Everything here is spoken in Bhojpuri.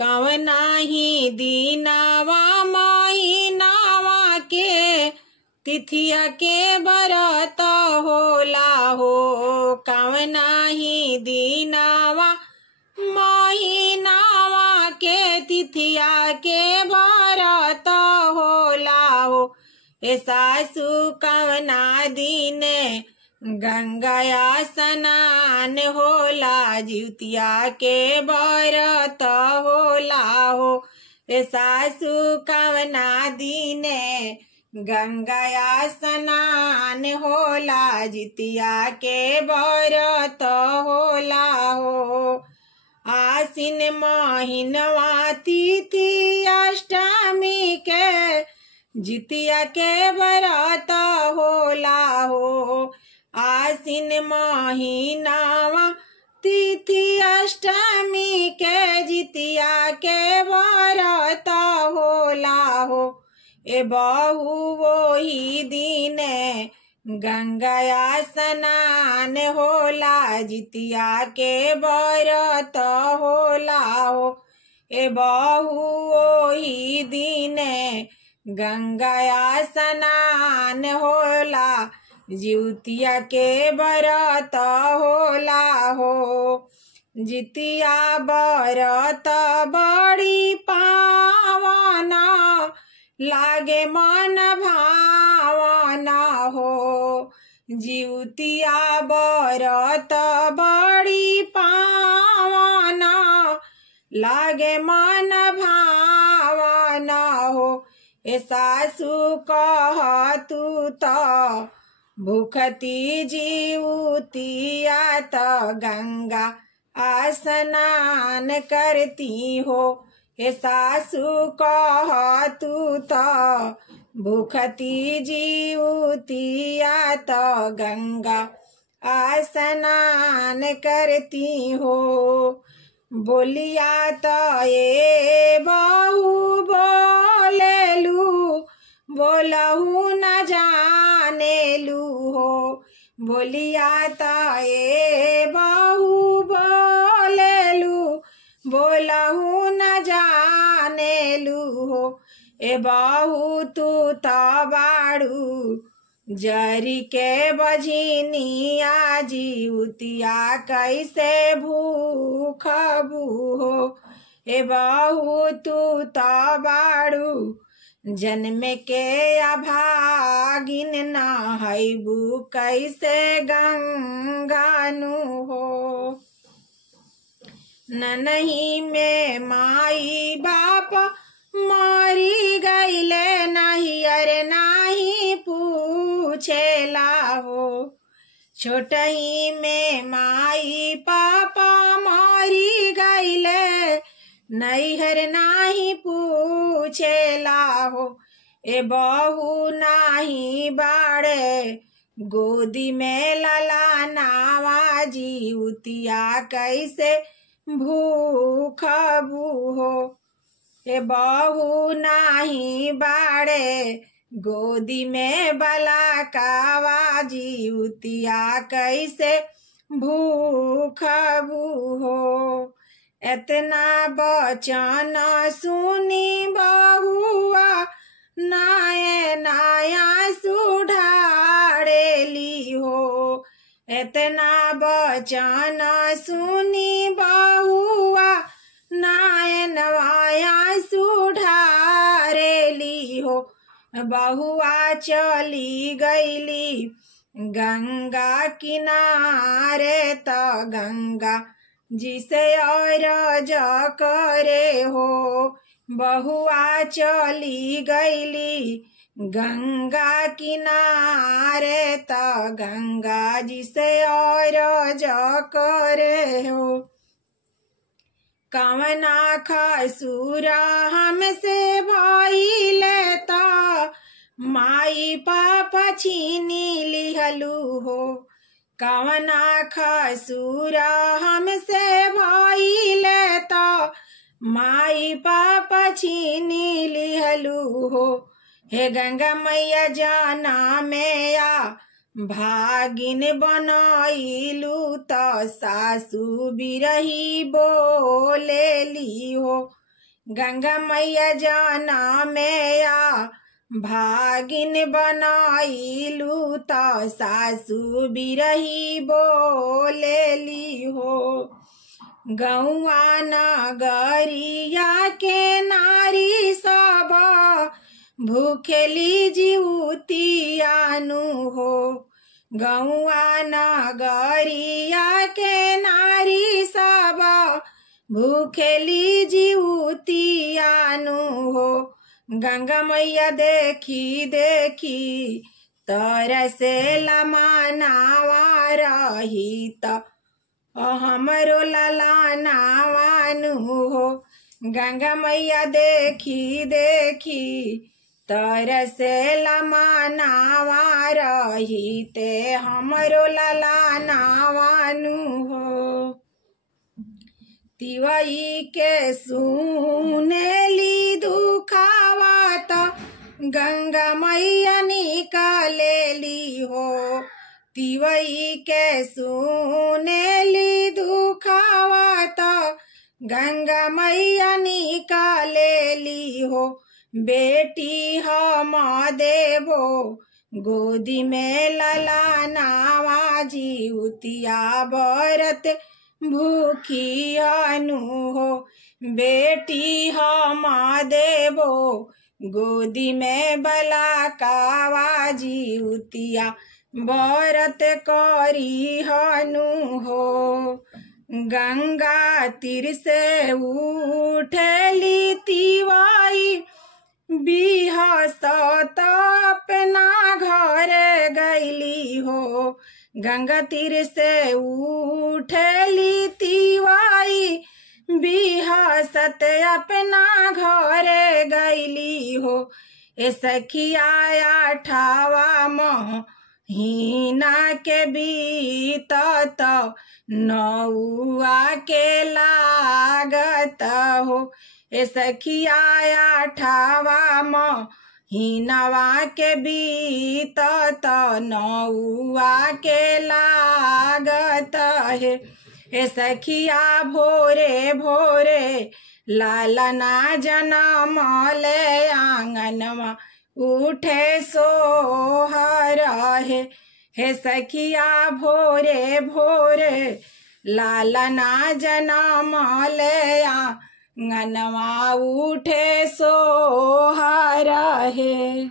कवना ही दीनावा महीनावा के तिथिया के बरत होला हो। कवना ही दीनावा महीनावा के तिथिया के बरत होला हो। ए सासु कवना दिन गंगाया स्नान होला जिउतिया के बरत होला हो। ए सासु कवना दिने गंगाया स्नान होला जितिया के बरत होला हो। आसिन महीनवा तिथि अष्टमी के जितिया के बरत होला हो। आसिन महीनावा तिथि अष्टमी के जितिया के बरत होला हो। ए बहू वही दिने गंगाया स्नान होला जितिया के बरत होला हो। ए बहू वही दिने गंगाया स्नान होला जिउतिया के बरत होला हो। जितिया बरत बड़ी पावना लागे मन भावना हो। जिउतिया बरत बड़ी पावना लागे मन भावना हो। ए सासु कह तू तो भूखती जिउतिया त गंगा स्नान करती हो। ए सासु कह तू तो भूखती जिउतिया त गंगा स्नान करती हो। बोलिया त ए बहू बोलेलू बोलहू न जानेलू हो। बोलिया त ए बहू बोलेलू बोलहू न जानेलू हो। ए बहू तू त बाड़ू जरी के बझिनिया जिउतिया कैसे भूखबू हो। ए बहू तू त बाड़ू जन्म के अभागिन नहैबू कैसे गंगानु हो। ननही में माई बाप मरी गईले नहीं अरे नहीं पूछेला हो। छोटही में माई पापा मरी गईले नैहर नाही पूछेला हो। ए बहू नाही बाड़े गोदी में ललानावा जिउतिया कैसे भूखबू हो। ए बहू नाही बाड़े गोदी में बलाकावा जिउतिया कैसे भूखबू हो। एतना बचन सुनी बहुआ नाये नाया सुढ़ाड़ेली हो। एतना बचन सुनी बहुआ नाये नवाया सुढ़ाड़ेली हो। बहुआ चली गईली गंगा किनारे त गंगा जिसे और जा करे हो। बहुआ चली गईली गंगा किनारे त गंगा जिसे और जा करे हो। कवना खसूरा हमसे भइले त माई पापा छीनी लिहलू हो। कवना खसूरा हमसे भइले त माई पापा छीनी लिहलू हो। हे गंगा मैया जाना मैया भागिन बनाइलू त सासू बिरही बोलेली हो। गंगा मैया जाना में आ भागिन बनाइलू त सासू बिरही बोलेली हो। गौआ नगरिया के नारी सब भूखेली जिउतियानु हो। गौआ नगरिया के नारी सब भूखेली जिउतियानु हो। गंगा मैया देखी देखी तरसेला मानावा रही त हमरो ललानावानु हो। गंगा मैया देखी देखी तरसेला मानावा रही ते हमरो ललानावानु हो। तिवई के सुनेली दुखावा त गंगा मैया निकालेली हो। तिवई के सुनेली दुखावा त गंगा मैया निकालेली हो। बेटी हम देबो गोदी में ललानावा जिउतिया बरत भूखियानु हो। बेटी हम देबो गोदी में बलाकावा जिउतिया बरत करी हनु हो। गंगा तीर से उठली तिवाई बिहसत अपना घर गईली हो। गंगा तीर से उठली तिवाई बिहसत अपना घर गईली हो। ए सखिया ठावा महीना के बीतत नौआ के लागत हो। ए सखिया ठावा महीनवा के बीतत नौआ के लागत है। ए सखिया भोरे भोरे लालना जनम ले आंगनवा उठे सोहर है। हे सखिया भोरे भोरे लालना जनम ले आंगनवा उठे सोहर है।